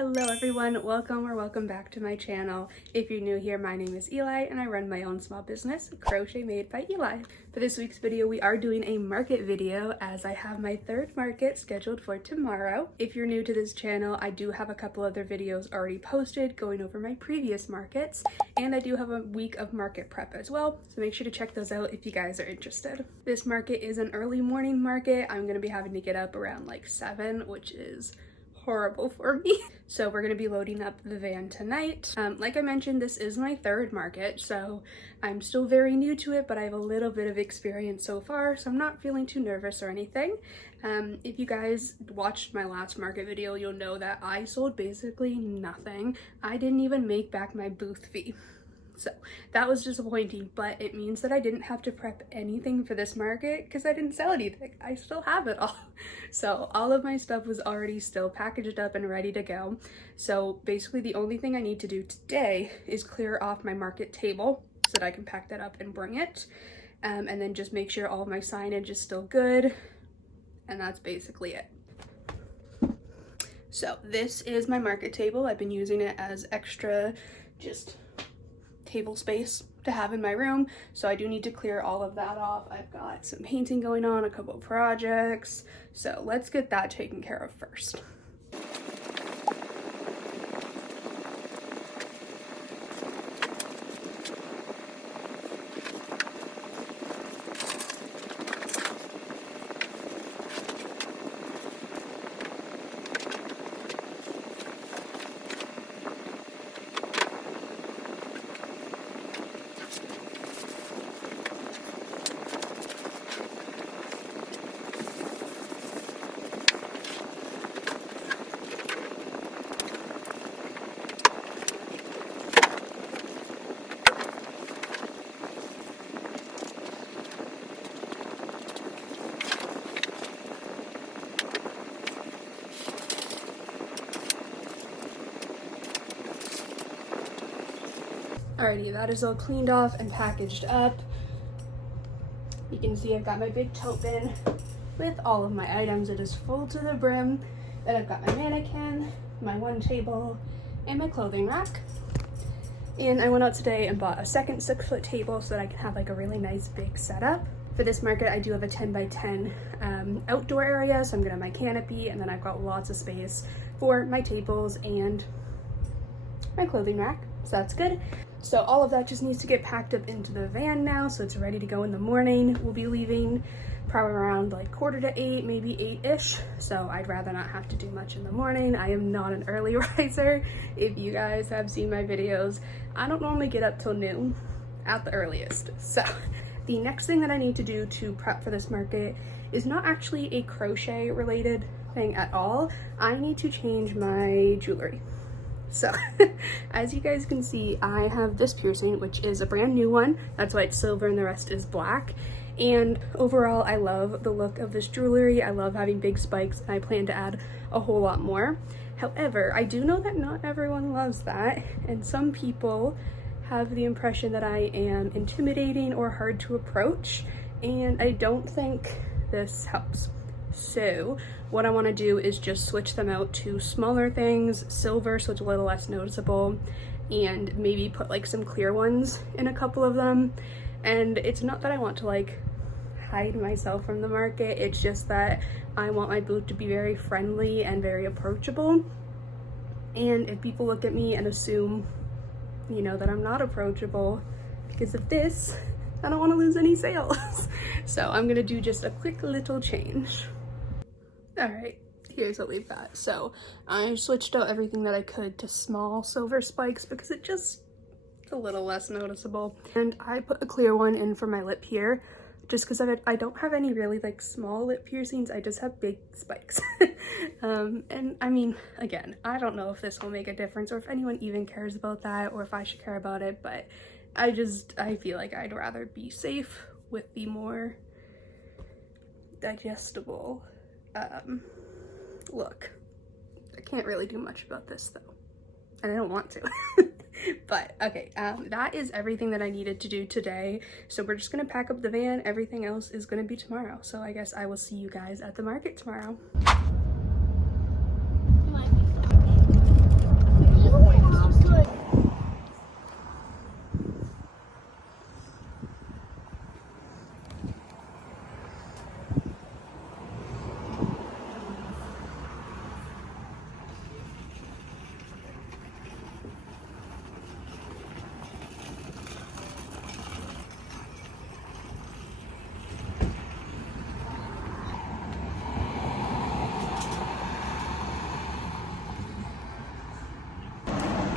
Hello everyone, welcome back to my channel. If you're new here, my name is Eli and I run my own small business, Crochet Made by Eli. For this week's video, we are doing a market video as I have my third market scheduled for tomorrow. If you're new to this channel, I do have a couple other videos already posted going over my previous markets, and I do have a week of market prep as well, so make sure to check those out if you guys are interested. This market is an early morning market. I'm going to be having to get up around like 7, which is horrible for me. So we're going to be loading up the van tonight. Like I mentioned, this is my third market, so I'm still very new to it, but I have a little bit of experience so far, so I'm not feeling too nervous or anything. If you guys watched my last market video, you'll know that I sold basically nothing. I didn't even make back my booth fee. So that was disappointing, but it means that I didn't have to prep anything for this market because I didn't sell anything. I still have it all. So all of my stuff was already still packaged up and ready to go. So basically the only thing I need to do today is clear off my market table so that I can pack that up and bring it. And then just make sure all of my signage is still good. And that's basically it. So this is my market table. I've been using it as extra just table space to have in my room, so I do need to clear all of that off. I've got some painting going on, a couple of projects, so let's get that taken care of first. Alrighty, that is all cleaned off and packaged up. You can see I've got my big tote bin with all of my items. It is full to the brim. Then I've got my mannequin, my one table, and my clothing rack. And I went out today and bought a second 6-foot table so that I can have like a really nice big setup. For this market, I do have a 10 by 10 outdoor area, so I'm gonna have my canopy, and then I've got lots of space for my tables and my clothing rack, so that's good. So all of that just needs to get packed up into the van now, so it's ready to go in the morning. We'll be leaving probably around like 7:45, maybe 8-ish, so I'd rather not have to do much in the morning. I am not an early riser. If you guys have seen my videos, I don't normally get up till noon at the earliest. So the next thing that I need to do to prep for this market is not actually a crochet related thing at all. I need to change my jewelry. So as you guys can see, I have this piercing, which is a brand new one. That's why it's silver and the rest is black. And overall, I love the look of this jewelry. I love having big spikes, and I plan to add a whole lot more. However, I do know that not everyone loves that, and some people have the impression that I am intimidating or hard to approach, and I don't think this helps. So what I want to do is just switch them out to smaller things, silver, so it's a little less noticeable, and maybe put like some clear ones in a couple of them. And it's not that I want to like hide myself from the market, it's just that I want my booth to be very friendly and very approachable. And if people look at me and assume, you know, that I'm not approachable because of this, I don't want to lose any sales. So I'm gonna do just a quick little change. All right, here's what we've got. So I switched out everything that I could to small silver spikes because it just a little less noticeable. And I put a clear one in for my lip here just because I don't have any really like small lip piercings. I just have big spikes. And I mean, again, I don't know if this will make a difference or if anyone even cares about that or if I should care about it, but I feel like I'd rather be safe with the more digestible look. I can't really do much about this though, and I don't want to. But okay, that is everything that I needed to do today. So we're just gonna pack up the van. Everything else is gonna be tomorrow. So I guess I will see you guys at the market tomorrow.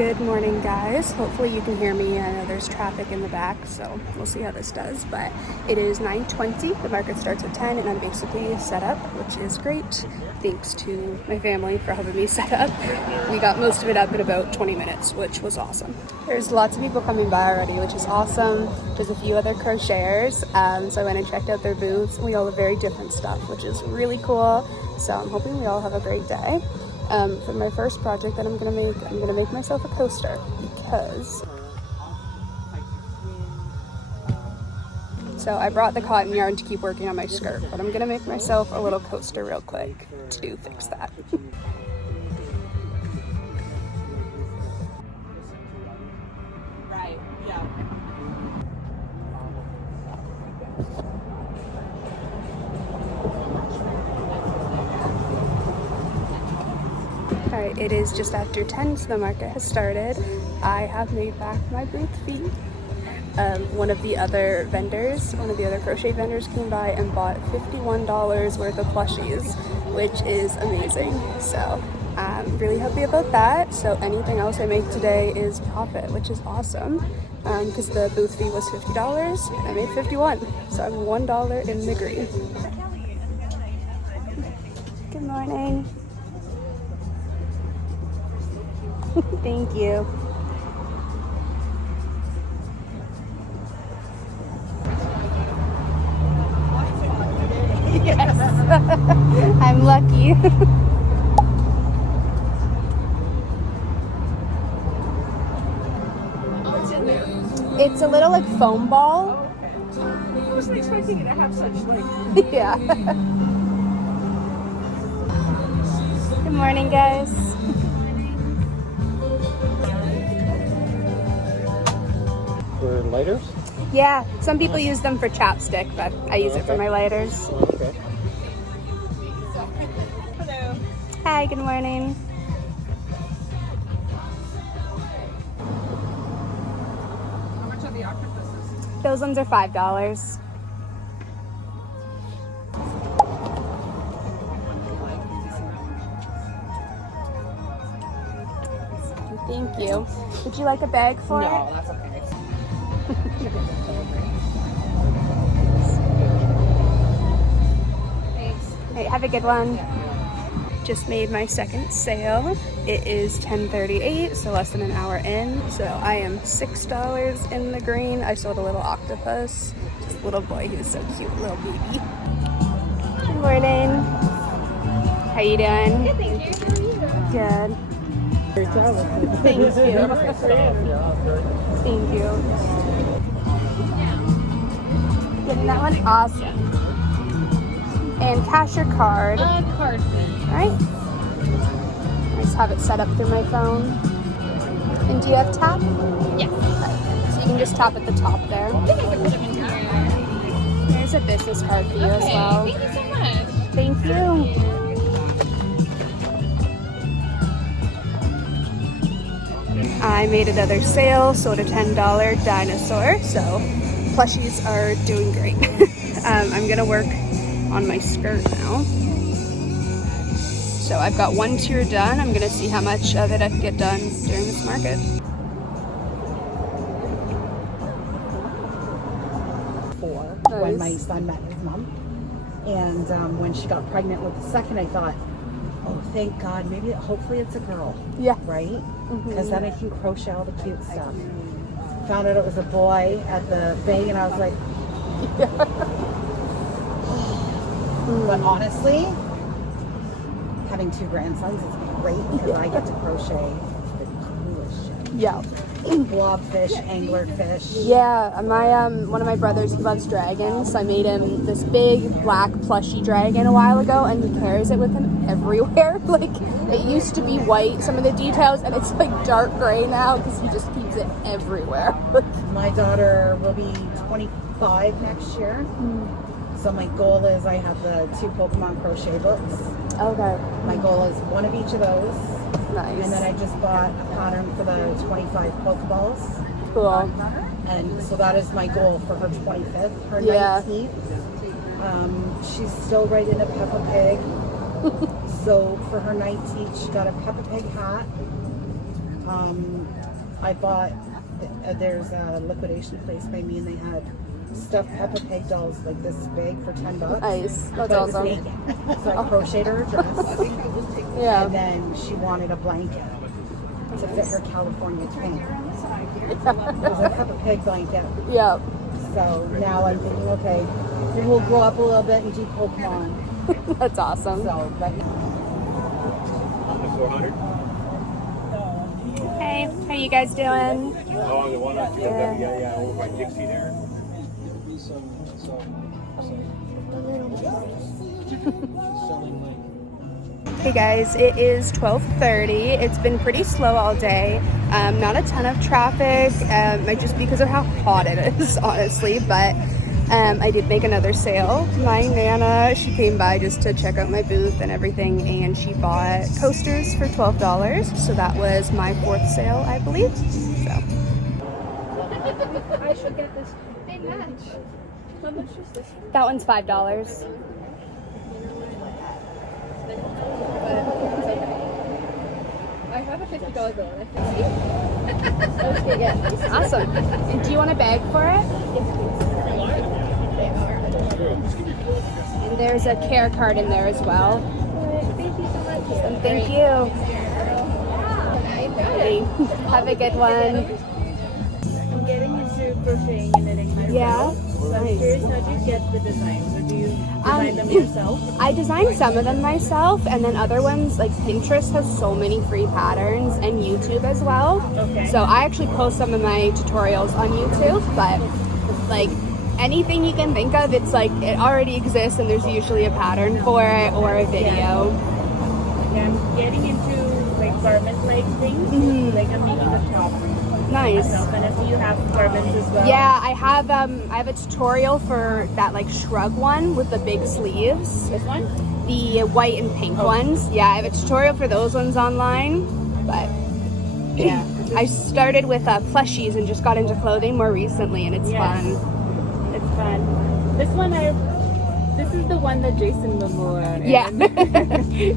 Good morning, guys. Hopefully you can hear me. I know there's traffic in the back, so we'll see how this does. But it is 9:20. The market starts at 10, and I'm basically set up, which is great. Thanks to my family for helping me set up. We got most of it up in about 20 minutes, which was awesome. There's lots of people coming by already, which is awesome. There's a few other crocheters, so I went and checked out their booths. We all have very different stuff, which is really cool. So I'm hoping we all have a great day. For my first project that I'm gonna make myself a coaster because. So I brought the cotton yarn to keep working on my skirt, but I'm gonna make myself a little coaster real quick to fix that. Right, yeah. Alright, it is just after 10, so the market has started. I have made back my booth fee. One of the other crochet vendors came by and bought $51 worth of plushies, which is amazing. So I'm really happy about that. So anything else I make today is profit, which is awesome. Because the booth fee was $50 and I made $51. So I'm $1 in the green. Good morning. Thank you. Yes. I'm lucky. It's a little like foam ball. I wasn't expecting it to have such like... Yeah. Good morning, guys. For lighters? Yeah, some people use them for chapstick, but I use it for my lighters. Okay. Hello. Hi, good morning. How much are the octopuses? Those ones are $5. Thank you. Would you like a bag for it? No, that's okay. Thanks. Hey, have a good one. Just made my second sale. It is 10:38, so less than an hour in. So I am $6 in the green. I sold a little octopus. This little boy, he was so cute, little baby. Good morning. How you doing? Good, thank you. How are you? Good. Thank you. Thank you. Getting that one? Awesome. And cash or card? Card, please. Alright. I just have it set up through my phone. And do you have tap? Yes. Okay. So you can just tap at the top there. I think I can put them in here. Here's a business card for you as Okay, well. thank you so much. Thank you. I made another sale, sold a $10 dinosaur, so plushies are doing great. I'm gonna work on my skirt now. So I've got one tier done. I'm gonna see how much of it I can get done during this market. When my son met his mom, and when she got pregnant with the second, I thought, oh, thank God, hopefully it's a girl. Yeah. Right? Because then I can crochet all the cute stuff. Found out it was a boy at the thing, and I was like, but honestly, having two grandsons is great because I get to crochet the coolest shit. Yeah. Blobfish, anglerfish. Yeah, one of my brothers, he loves dragons, so I made him this big black plushy dragon a while ago, and he carries it with him everywhere. Like, it used to be white, some of the details, and it's like dark gray now because he just keeps it everywhere. My daughter will be 25 next year. So my goal is I have the 2 Pokemon crochet books. Okay. My goal is one of each of those. Nice. And then I just bought a pattern for the 25 Pokeballs. Cool. And so that is my goal for her 25th, her Yeah. 19th. She's still right into Peppa Pig. So for her 19th, she got a Peppa Pig hat, I bought, there's a liquidation place by me, and they had stuffed Peppa Pig dolls like this big for $10. Nice. That's But it was awesome. naked. So I crocheted her a dress. Yeah. And then she wanted a blanket to fit her California twin. It was a Peppa Pig blanket. Yep. So now I'm thinking, okay, maybe we'll grow up a little bit and do Pokemon. That's awesome. So, but 400. Hey, how you guys doing? Oh, the one on two. Yeah, over by Dixie there. Hey guys, it is 12:30. It's been pretty slow all day. Not a ton of traffic, just because of how hot it is, honestly, but I did make another sale. My Nana, she came by just to check out my booth and everything, and she bought coasters for $12. So that was my fourth sale, I believe. So I should get this. They match. How much is this? that one's $5. I have a $50 bill and I can see. Okay, yeah. Awesome. And do you want a bag for it? And there's a care card in there as well. Thank you so much. And thank you. Hey, have a good one. I'm getting into crocheting and knitting myself. Yeah? So I'm Nice. curious, how do you get the designs? Or do you design them yourself? I designed some of them myself, and then other ones, like Pinterest has so many free patterns, and YouTube as well. Okay. So I actually post some of my tutorials on YouTube, but like anything you can think of, it's like it already exists, and there's usually a pattern for it or a video. Yeah, I'm getting into like garment-like things. Mhm. Like I'm making a top Nice. myself, and I see you have garments as well. Yeah, I have a tutorial for that like shrug one with the big sleeves. This one? The white and pink ones. Yeah, I have a tutorial for those ones online, but Yeah. I started with plushies and just got into clothing more recently, and it's Yes. fun. It's fun. This is the one that Jason Momoa. Yeah.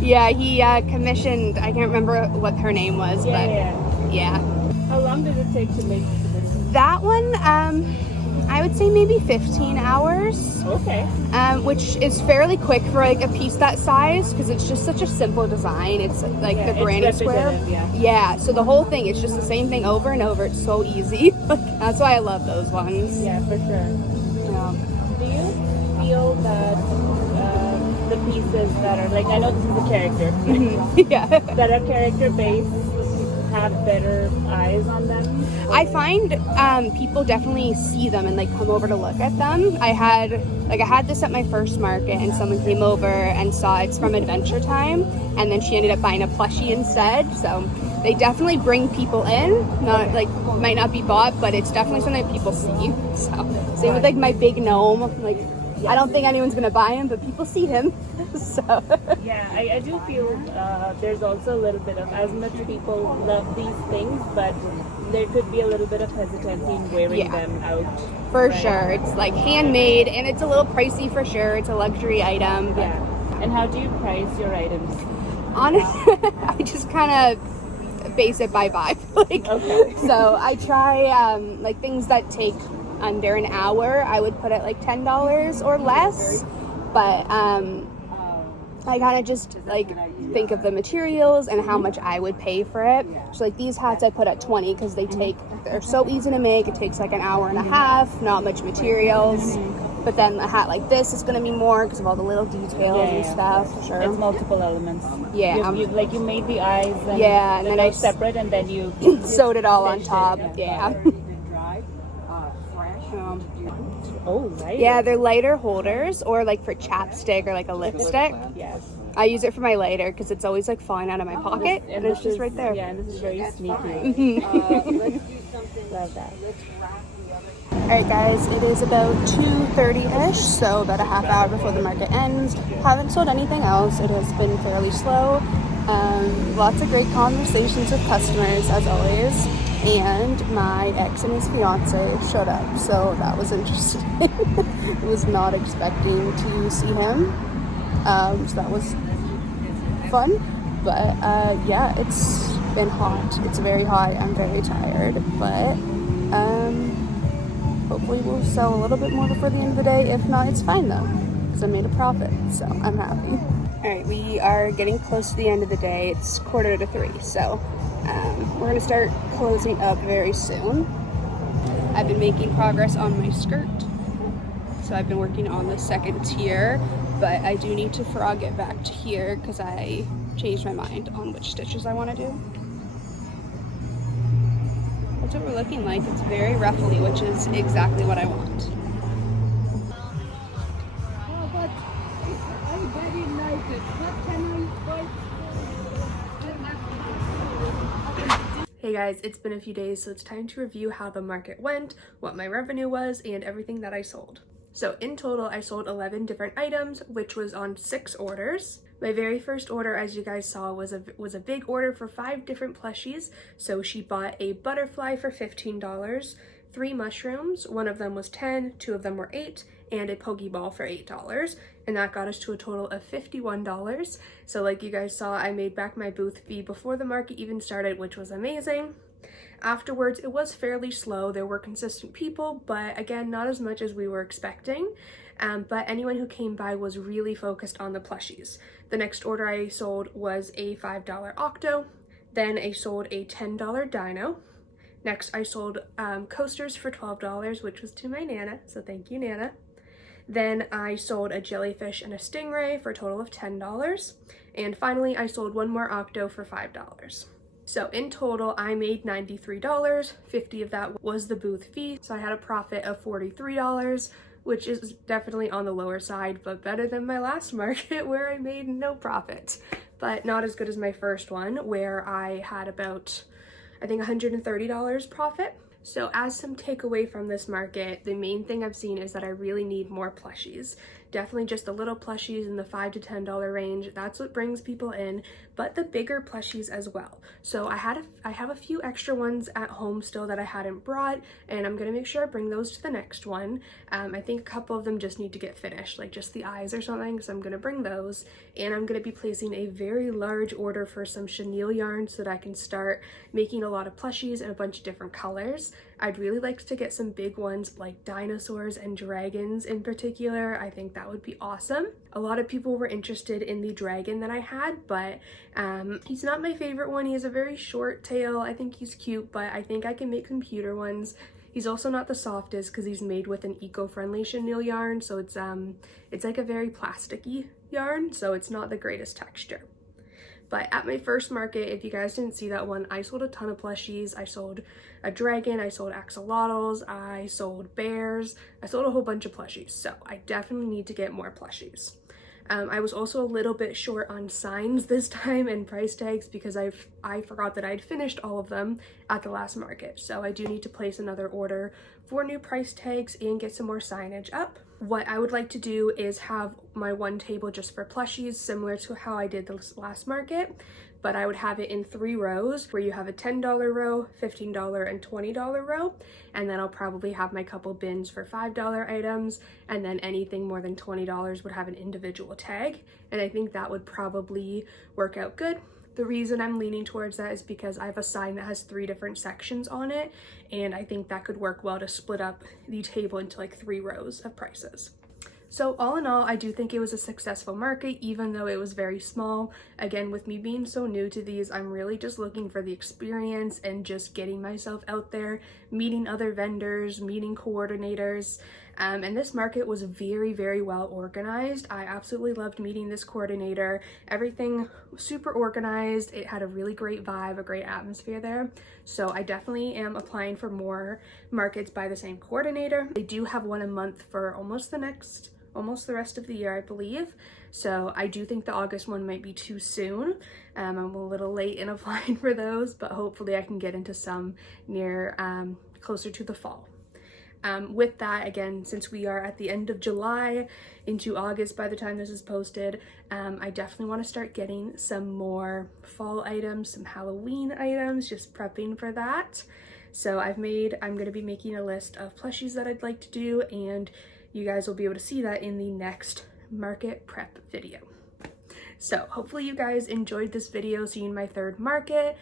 Yeah, he commissioned, I can't remember what her name was, Yeah, but yeah. yeah. How long does it take to make this? That one, I would say maybe 15 hours. Okay. Which is fairly quick for like a piece that size, because it's just such a simple design. It's like Yeah, the it's granny square. repetitive, Yeah, so the whole thing, it's just the same thing over and over. It's so easy. That's why I love those ones. Yeah, for sure. Yeah. Do you feel that the pieces that are like, I know this is a character, Yeah. that are character based have better eyes on them? I find people definitely see them and like come over to look at them. I had this at my first market, and someone came over and saw it's from Adventure Time, and then she ended up buying a plushie instead. So they definitely bring people in. Not like might not be bought, but it's definitely something that people see. So same with like my big gnome. Like I don't think anyone's gonna buy him, but people see him. So Yeah, I do feel there's also a little bit of, as much people love these things, but there could be a little bit of hesitancy in wearing Yeah. them out. for Right. sure, it's like handmade, and it's a little pricey for sure. It's a luxury item. But Yeah. And how do you price your items? honestly, I just kind of base it by vibe. Like, Okay. so I try like things that take under an hour. I would put it like $10 or less, but I kind of just like think of the materials and how much I would pay for it. So like these hats I put at 20 because they're so easy to make. It takes like an hour and a half, not much materials. But then a hat like this is going to be more because of all the little details and stuff. Sure. It's multiple elements. Yeah, You made the eyes and Yeah, and the then I nose separate, and then you sewed it all on stitched it, top. yeah. Yeah. Oh, right. Yeah, they're lighter holders, or like for chapstick or like a lipstick. Yes. I use it for my lighter because it's always like falling out of my pocket, and it's this just is- right there. Yeah, and this is very sneaky. Love that. Alright guys, it is about 2:30ish, so about a half hour before the market ends. Haven't sold anything else. It has been fairly slow. Lots of great conversations with customers as always. And my ex and his fiance showed up, so that was interesting. I was not expecting to see him, so that was fun. But yeah, it's been hot. It's very hot. I'm very tired, but hopefully we'll sell a little bit more before the end of the day. If not, it's fine though, because I made a profit, so I'm happy. All right, we are getting close to the end of the day. It's 2:45, so we're gonna start closing up very soon. I've been making progress on my skirt, so I've been working on the second tier, but I do need to frog it back to here because I changed my mind on which stitches I want to do. That's what we're looking like. It's very ruffly, which is exactly what I want. Hey guys, it's been a few days, so it's time to review how the market went, what my revenue was, and everything that I sold. So in total, I sold 11 different items, which was on 6 orders. My very first order, as you guys saw, was a big order for 5 different plushies. So she bought a butterfly for $15, 3 mushrooms, one of them was 10, 2 of them were 8, and a Pokeball for $8. And that got us to a total of $51. So like you guys saw, I made back my booth fee before the market even started, which was amazing. Afterwards, it was fairly slow. There were consistent people, but again, not as much as we were expecting. But anyone who came by was really focused on the plushies. The next order I sold was a $5 Octo. Then I sold a $10 Dino. Next, I sold coasters for $12, which was to my Nana, so thank you, Nana. Then I sold a jellyfish and a stingray for a total of $10. And finally, I sold one more Octo for $5. So in total, I made $93. $50 of that was the booth fee. So I had a profit of $43, which is definitely on the lower side, but better than my last market where I made no profit. But not as good as my first one, where I had about, I think, $130 profit. So as some takeaway from this market, the main thing I've seen is that I really need more plushies. Definitely just the little plushies in the $5 to $10 range. That's what brings people in, but the bigger plushies as well. So I have a few extra ones at home still that I hadn't brought, and I'm gonna make sure I bring those to the next one. I think a couple of them just need to get finished, like just the eyes or something, so I'm gonna bring those. And I'm gonna be placing a very large order for some chenille yarn so that I can start making a lot of plushies in a bunch of different colors. I'd really like to get some big ones like dinosaurs and dragons in particular. I think that would be awesome. A lot of people were interested in the dragon that I had, but he's not my favorite one. He has a very short tail. I think he's cute, but I think I can make some cuter ones. He's also not the softest because he's made with an eco-friendly chenille yarn, so it's like a very plasticky yarn, so it's not the greatest texture. But at my first market, if you guys didn't see that one, I sold a ton of plushies. I sold a dragon, I sold axolotls, I sold bears, I sold a whole bunch of plushies. So I definitely need to get more plushies. I was also a little bit short on signs this time and price tags because I forgot that I'd finished all of them at the last market. So I do need to place another order for new price tags and get some more signage up. What I would like to do is have my one table just for plushies, similar to how I did the last market, but I would have it in 3 rows where you have a $10 row, $15 and $20 row, and then I'll probably have my couple bins for $5 items, and then anything more than $20 would have an individual tag, and I think that would probably work out good. The reason I'm leaning towards that is because I have a sign that has 3 different sections on it, and I think that could work well to split up the table into like 3 rows of prices. So all in all, I do think it was a successful market, even though it was very small. Again, with me being so new to these, I'm really just looking for the experience and just getting myself out there, meeting other vendors, meeting coordinators. And this market was very, very well organized. I absolutely loved meeting this coordinator. Everything was super organized. It had a really great vibe, a great atmosphere there. So I definitely am applying for more markets by the same coordinator. They do have one a month for almost the rest of the year, I believe. So I do think the August one might be too soon. I'm a little late in applying for those, but hopefully I can get into some near closer to the fall. With that, again, since we are at the end of July into August by the time this is posted, I definitely want to start getting some more fall items, some Halloween items, just prepping for that. So I'm going to be making a list of plushies that I'd like to do, and you guys will be able to see that in the next market prep video. So hopefully you guys enjoyed this video seeing my third market.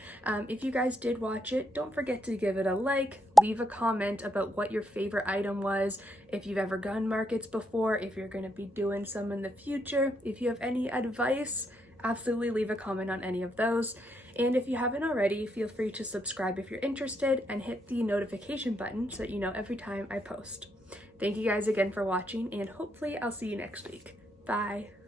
If you guys did watch it, don't forget to give it a like, leave a comment about what your favorite item was, if you've ever gone markets before, if you're going to be doing some in the future, if you have any advice, absolutely leave a comment on any of those. And if you haven't already, feel free to subscribe if you're interested and hit the notification button so that you know every time I post. Thank you guys again for watching, and hopefully I'll see you next week. Bye!